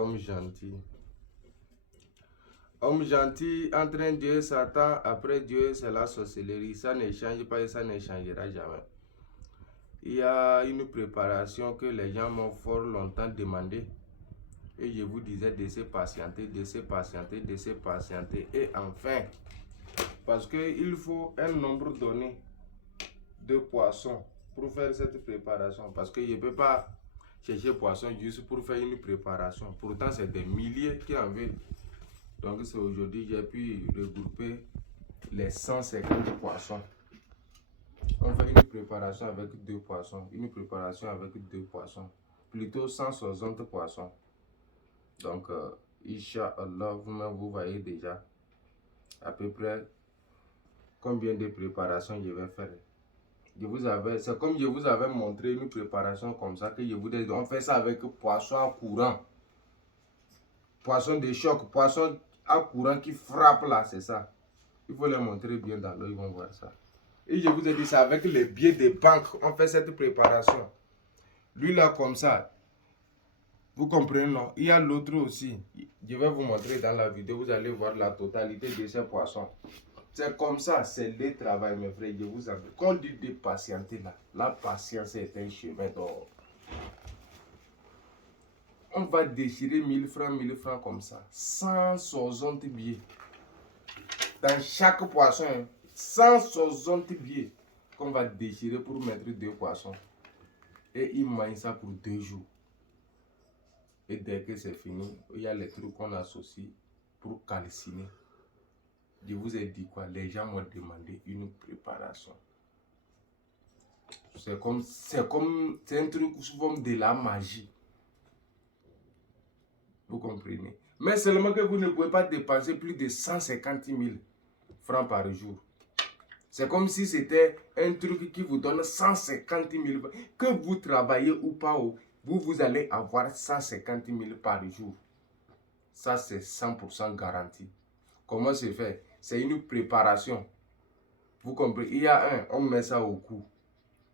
Homme gentil. Homme gentil, entraîne Dieu, Satan, après Dieu, c'est la sorcellerie. Ça ne change pas et ça ne changera jamais. Il y a une préparation que les gens m'ont fort longtemps demandé. Et je vous disais de se patienter, de se patienter, de se patienter. Et enfin, parce qu'il faut un nombre donné de poissons pour faire cette préparation. Parce que je ne peux pas chercher poisson juste pour faire une préparation. Pourtant, c'est des milliers qui en veulent. Donc, c'est aujourd'hui que j'ai pu regrouper les 150 poissons. On fait une préparation avec 2 poissons. Une préparation avec 2 poissons. Plutôt 160 poissons. Donc, Inch'Allah, vous-même, vous voyez déjà à peu près combien de préparations je vais faire. C'est comme je vous avais montré une préparation comme ça que je vous dis, on fait ça avec poisson à courant. Poisson de choc, poisson à courant qui frappe là, c'est ça. Il faut les montrer bien dans l'eau, ils vont voir ça. Et je vous ai dit, c'est avec les billets de banque, on fait cette préparation. Lui là comme ça, vous comprenez non? Il y a l'autre aussi. Je vais vous montrer dans la vidéo, vous allez voir la totalité de ces poissons. C'est comme ça, c'est le travail mes frères, je vous avais. Quand on dit de patienter là, la patience est un chemin d'or. On va déchirer 1000 francs comme ça. 160 billets. Dans chaque poisson, 160 billets qu'on va déchirer pour mettre 2 poissons. Et il mange ça pour 2 jours. Et dès que c'est fini, il y a les trucs qu'on associe pour calciner. Je vous ai dit quoi? Les gens m'ont demandé une préparation. C'est un truc sous forme de la magie. Vous comprenez? Mais seulement que vous ne pouvez pas dépenser plus de 150 000 francs par jour. C'est comme si c'était un truc qui vous donne 150 000 francs. Que vous travaillez ou pas, vous allez avoir 150 000 par jour. Ça, c'est 100% garanti. Comment c'est fait? C'est une préparation. Vous comprenez? Il y a on met ça au cou.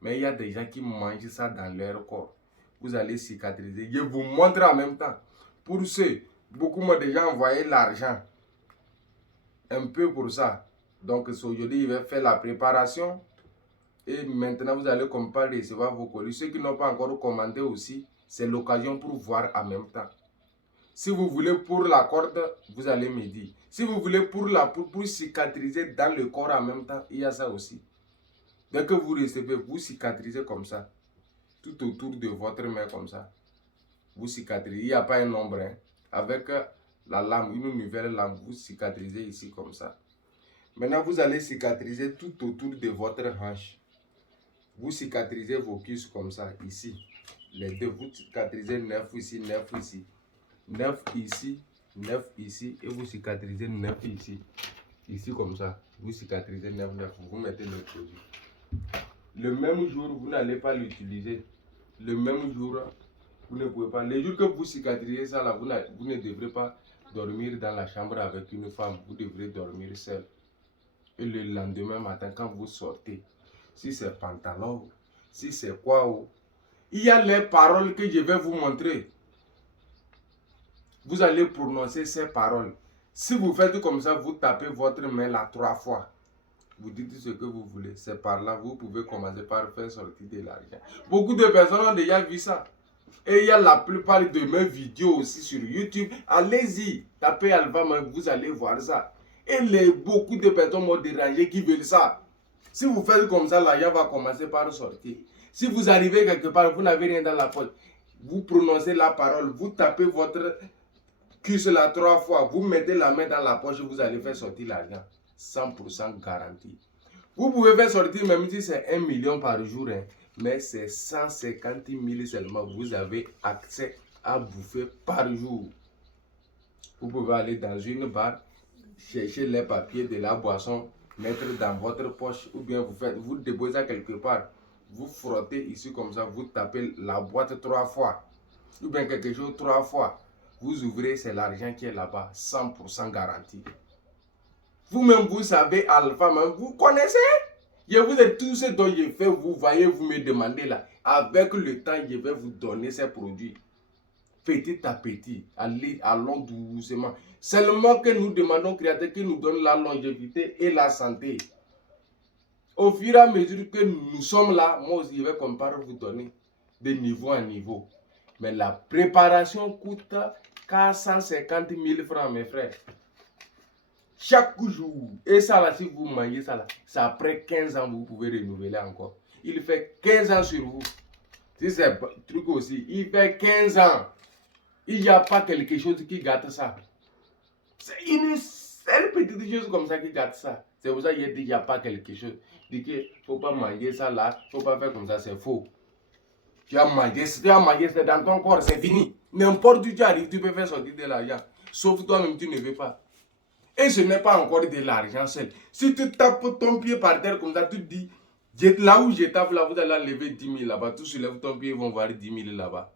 Mais il y a des gens qui mangent ça dans leur corps. Vous allez cicatriser. Je vous montre en même temps. Pour ceux, beaucoup de gens envoyaient l'argent. Un peu pour ça. Donc aujourd'hui, il va faire la préparation. Et maintenant, vous allez comme pas recevoir vos colis. Ceux qui n'ont pas encore commandé aussi, c'est l'occasion pour voir en même temps. Si vous voulez pour la corde, vous allez me dire. Si vous voulez pour cicatriser dans le corps en même temps, il y a ça aussi. Dès que vous recevez, vous cicatrisez comme ça. Tout autour de votre main comme ça. Vous cicatrisez. Il n'y a pas un nombre. Hein. Avec la lame, une nouvelle lame, vous cicatrisez ici comme ça. Maintenant, vous allez cicatriser tout autour de votre hanche. Vous cicatrisez vos cuisses comme ça, ici. Les deux, vous cicatrisez 9 ici, 9 ici. 9 ici, 9 ici. Et vous cicatrisez 9 ici. Ici comme ça. Vous cicatrisez 9, 9. Vous mettez le produit. Le même jour, vous n'allez pas l'utiliser. Le même jour, vous ne pouvez pas. Les jours que vous cicatrisez ça, là, vous ne devrez pas dormir dans la chambre avec une femme. Vous devrez dormir seul. Et le lendemain matin, quand vous sortez, si c'est pantalon, si c'est quoi, il y a les paroles que je vais vous montrer. Vous allez prononcer ces paroles. Si vous faites comme ça, vous tapez votre main là 3 fois. Vous dites ce que vous voulez. C'est par là, vous pouvez commencer par faire sortir de l'argent. Beaucoup de personnes ont déjà vu ça. Et il y a la plupart de mes vidéos aussi sur YouTube. Allez-y, tapez Alpha, vous allez voir ça. Et beaucoup de personnes m'ont dérangé qui veulent ça. Si vous faites comme ça, l'argent va commencer par sortir. Si vous arrivez quelque part, vous n'avez rien dans la poche. Vous prononcez la parole, vous tapez votre cuisse là 3 fois. Vous mettez la main dans la poche, vous allez faire sortir l'argent. 100% garanti. Vous pouvez faire sortir même si c'est 1 million par jour. Hein. Mais c'est 150 000 seulement. Vous avez accès à bouffer par jour. Vous pouvez aller dans une bar, chercher les papiers de la boisson, mettre dans votre poche ou bien vous déposez ça quelque part. Vous frottez ici comme ça, vous tapez la boîte 3 fois. Ou bien quelque chose 3 fois. Vous ouvrez, c'est l'argent qui est là-bas. 100% garanti. Vous-même, vous savez, Alpha, vous connaissez. Je vous ai tout ce dont je fais, vous voyez, vous me demandez là. Avec le temps, je vais vous donner ces produits. petit à petit, allons doucement. Seulement que nous demandons au Créateur qu'il nous donne la longévité et la santé. Au fur et à mesure que nous sommes là, moi aussi, je vais comme par vous donner de niveau en niveau. Mais la préparation coûte 450 000 francs, mes frères. Chaque jour. Et ça, là, si vous mangez ça, là, c'est après 15 ans, vous pouvez renouveler encore. Il fait 15 ans sur vous. Si c'est un truc aussi, il fait 15 ans. Il n'y a pas quelque chose qui gâte ça. C'est une seule petite chose comme ça qui gâte ça. C'est pour ça qu'il dit qu'il n'y a pas quelque chose. Il dit qu'il ne faut pas manger ça là, il ne faut pas faire comme ça, c'est faux. Tu as mangé, c'est dans ton corps, c'est fini. N'importe où tu arrives, tu peux faire sortir de l'argent. Sauf toi-même, tu ne veux pas. Et ce n'est pas encore de l'argent seul. Si tu tapes ton pied par terre comme ça, tu te dis, là où je tape, là, vous allez enlever 10 000 là-bas. Tu soulèves ton pied, ils vont voir 10 000 là-bas.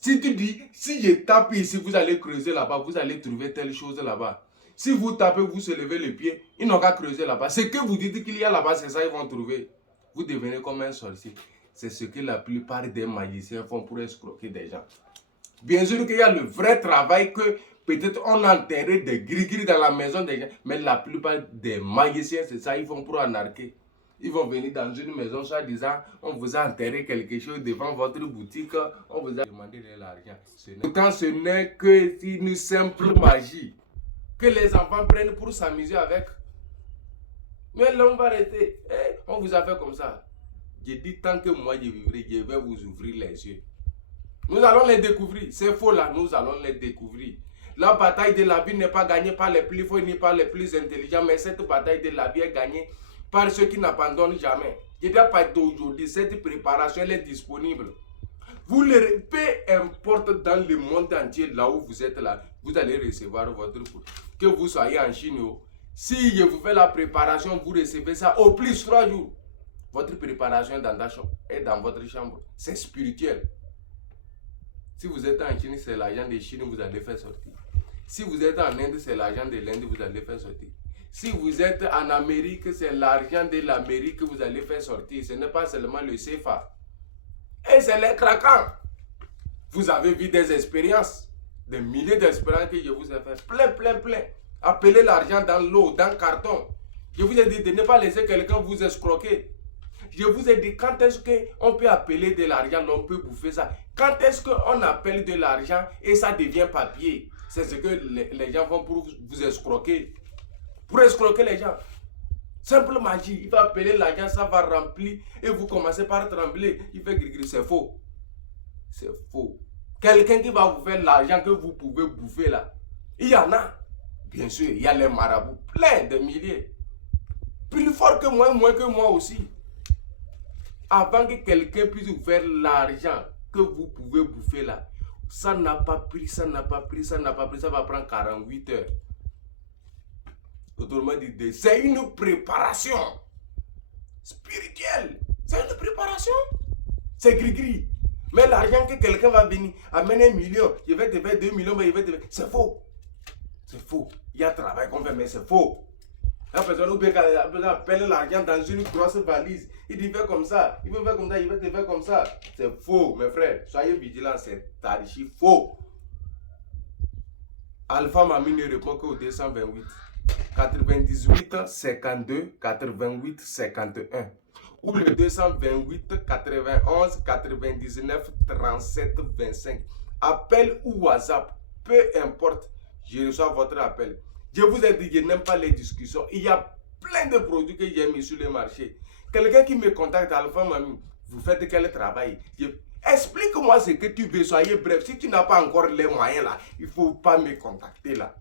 Si tu dis, si je tape ici, vous allez creuser là-bas, vous allez trouver telle chose là-bas. Si vous tapez, vous soulevez le pied, ils n'ont qu'à creuser là-bas. Ce que vous dites qu'il y a là-bas, c'est ça qu'ils vont trouver. Vous devenez comme un sorcier. C'est ce que la plupart des magiciens font pour escroquer des gens. Bien sûr qu'il y a le vrai travail que peut-être on a enterré des gris-gris dans la maison des gens, mais la plupart des magiciens, c'est ça, ils font pour anarquer. Ils vont venir dans une maison, soit disant, on vous a enterré quelque chose devant votre boutique, on vous a demandé de l'argent. Pourtant, ce n'est que une simple magie que les enfants prennent pour s'amuser avec. Mais là, on va rester. On vous a fait comme ça. J'ai dit, tant que moi je vivrai, je vais vous ouvrir les yeux. Nous allons les découvrir. C'est faux là, nous allons les découvrir. La bataille de la vie n'est pas gagnée par les plus forts ni par les plus intelligents, mais cette bataille de la vie est gagnée par ceux qui n'abandonnent jamais. Il n'y a pas d'aujourd'hui, cette préparation elle est disponible. Vous le peu importe dans le monde entier, là où vous êtes là, vous allez recevoir votre food. Que vous soyez en Chine, si je vous fais la préparation, vous recevez ça au plus 3 jours. Votre préparation est dans votre chambre. C'est spirituel. Si vous êtes en Chine, c'est l'argent de Chine, vous allez faire sortir. Si vous êtes en Inde, c'est l'argent de l'Inde, vous allez faire sortir. Si vous êtes en Amérique, c'est l'argent de l'Amérique que vous allez faire sortir. Ce n'est pas seulement le CFA. Et c'est les craquants. Vous avez vu des expériences, des milliers d'expériences que je vous ai fait. Plein. Appelez l'argent dans l'eau, dans le carton. Je vous ai dit de ne pas laisser quelqu'un vous escroquer. Je vous ai dit quand est-ce qu'on peut appeler de l'argent, on peut bouffer ça. Quand est-ce qu'on appelle de l'argent et ça devient papier. C'est ce que les gens font pour vous escroquer. Pour escroquer les gens. Simple magie. Il va appeler l'argent, ça va remplir et vous commencez par trembler. Il fait gris-gris, c'est faux. C'est faux. Quelqu'un qui va vous faire l'argent que vous pouvez bouffer là. Il y en a. Bien sûr, il y a les marabouts, plein de milliers. Plus fort que moi, moins que moi aussi. Avant que quelqu'un puisse vous faire l'argent que vous pouvez bouffer là, ça n'a pas pris, ça va prendre 48 heures. Autrement dit, c'est une préparation spirituelle. C'est une préparation. C'est gris-gris. Mais l'argent que quelqu'un va venir amener 1 million, je vais te faire 2 millions, mais je vais te faire... C'est faux. C'est faux. Il y a travail qu'on fait, mais c'est faux. La personne appelle l'argent dans une grosse valise. Il dit fais comme ça, il veut faire comme ça, il veut te faire comme ça. C'est faux, mes frères. Soyez vigilants, c'est archi faux. Alpha Mami ne répond qu'au 228 98 52 88 51 ou le 228 91 99 37 25. Appel ou WhatsApp, peu importe, je reçois votre appel. Je vous ai dit, je n'aime pas les discussions. Il y a plein de produits que j'ai mis sur le marché. Quelqu'un qui me contacte, Alpha Mami, vous faites quel travail? Explique-moi ce que tu veux, soyez bref. Si tu n'as pas encore les moyens là, il ne faut pas me contacter là.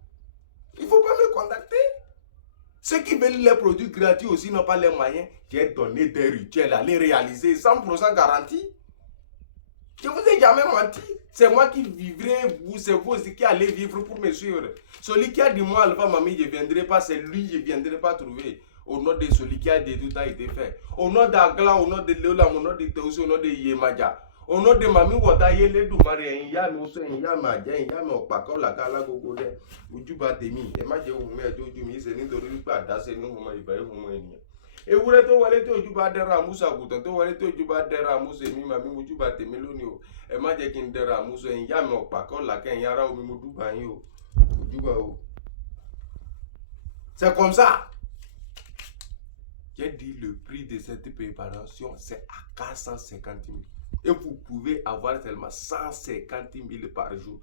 Il ne faut pas me contacter. Ceux qui veulent les produits gratuits aussi n'ont pas les moyens. J'ai donné des rituels à les réaliser, 100% garantie. Je ne vous ai jamais menti. C'est moi qui vivrai, c'est vous aussi qui allez vivre pour me suivre. Celui qui a dit moi, Alpha Mami, je ne viendrai pas, c'est lui, je ne viendrai pas trouver. Au nom de celui qui a dit tout a été fait. Au nom d'Agla, au nom de Léola, au nom de Théosi, au nom de Yemaja. Au nom de Mami Wata, Yele Dumare, Yame Oso, Yame Adja, Yame Okpako, la Kala Gogole, Ujuba Temi, Emaje Ume, Jujumi, Seni Dori, Pada, Senu, Huma, Ibaye, Huma, Enya. Et vous êtes au wallet au juba de Ramoussa, vous êtes au wallet au juba de Ramoussa, et mimi mujuba te melonio. Et ma dit qu'il de Ramoussa, et y'a mon paco, la ken yara ou mimuduba yo. C'est comme ça. J'ai dit le prix de cette préparation, c'est à 450 000. Et vous pouvez avoir seulement 150 000 par jour.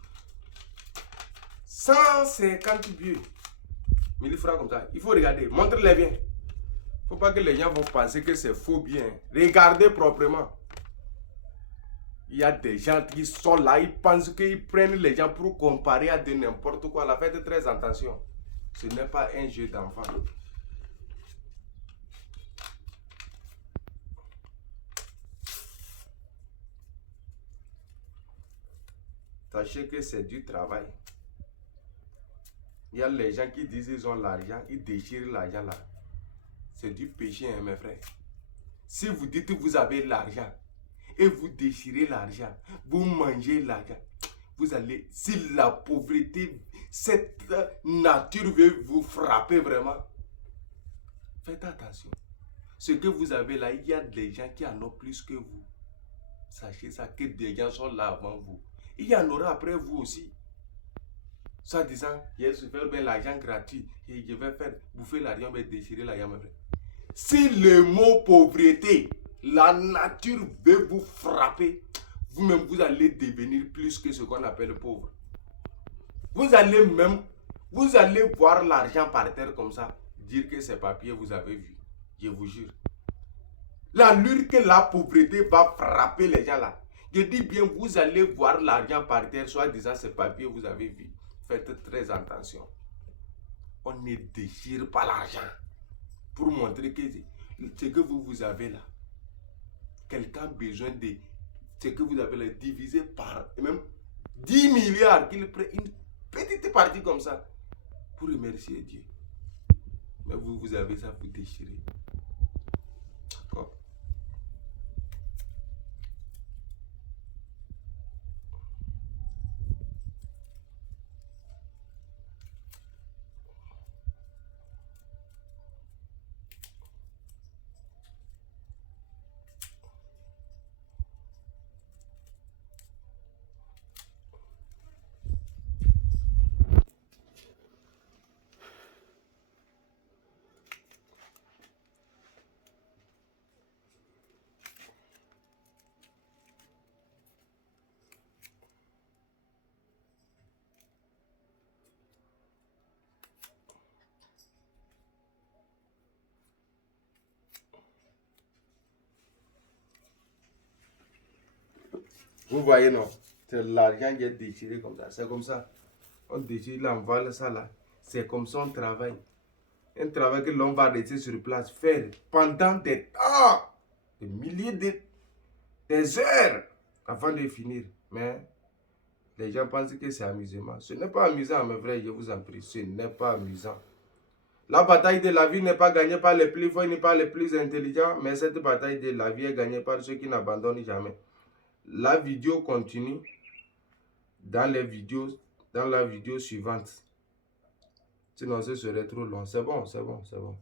150 000 francs comme ça. Il faut regarder. Montre-les bien. Il ne faut pas que les gens vont penser que c'est faux bien. Regardez proprement. Il y a des gens qui sont là, ils pensent qu'ils prennent les gens pour comparer à de n'importe quoi. La faites très attention. Ce n'est pas un jeu d'enfant. Sachez que c'est du travail. Il y a les gens qui disent qu'ils ont l'argent, ils déchirent l'argent là. C'est du péché, hein, mes frères. Si vous dites que vous avez l'argent et vous déchirez l'argent, vous mangez l'argent, vous allez, si la pauvreté, cette nature veut vous frapper vraiment, faites attention. Ce que vous avez là, il y a des gens qui en ont plus que vous. Sachez ça, que des gens sont là avant vous. Il y en aura après vous aussi. Soit disant, je vais faire l'argent gratuit et je vais faire bouffer l'argent, mais déchirer l'argent. Si le mot pauvreté, la nature veut vous frapper, vous-même vous allez devenir plus que ce qu'on appelle pauvre. Vous allez voir l'argent par terre comme ça, dire que ces papiers vous avez vu. Je vous jure. L'allure que la pauvreté va frapper les gens là. Je dis bien, vous allez voir l'argent par terre, soit disant ces papiers vous avez vu. Faites très attention. On ne déchire pas l'argent pour montrer que ce que vous avez là, quelqu'un a besoin de ce que vous avez là divisé par même 10 milliards, qu'il prenne une petite partie comme ça pour remercier Dieu. Mais vous avez ça pour déchirer. D'accord? Vous voyez, non? C'est l'argent qui est déchiré comme ça. C'est comme ça. On déchire, on envoie ça là. C'est comme ça on travaille. Un travail que l'on va rester sur place, faire pendant des temps, des milliers des heures avant de finir. Mais les gens pensent que c'est amusement. Ce n'est pas amusant, mes frères, je vous en prie. Ce n'est pas amusant. La bataille de la vie n'est pas gagnée par les plus forts ni par les plus intelligents, mais cette bataille de la vie est gagnée par ceux qui n'abandonnent jamais. La vidéo continue dans la vidéo suivante. Sinon, ce serait trop long. C'est bon, c'est bon, c'est bon.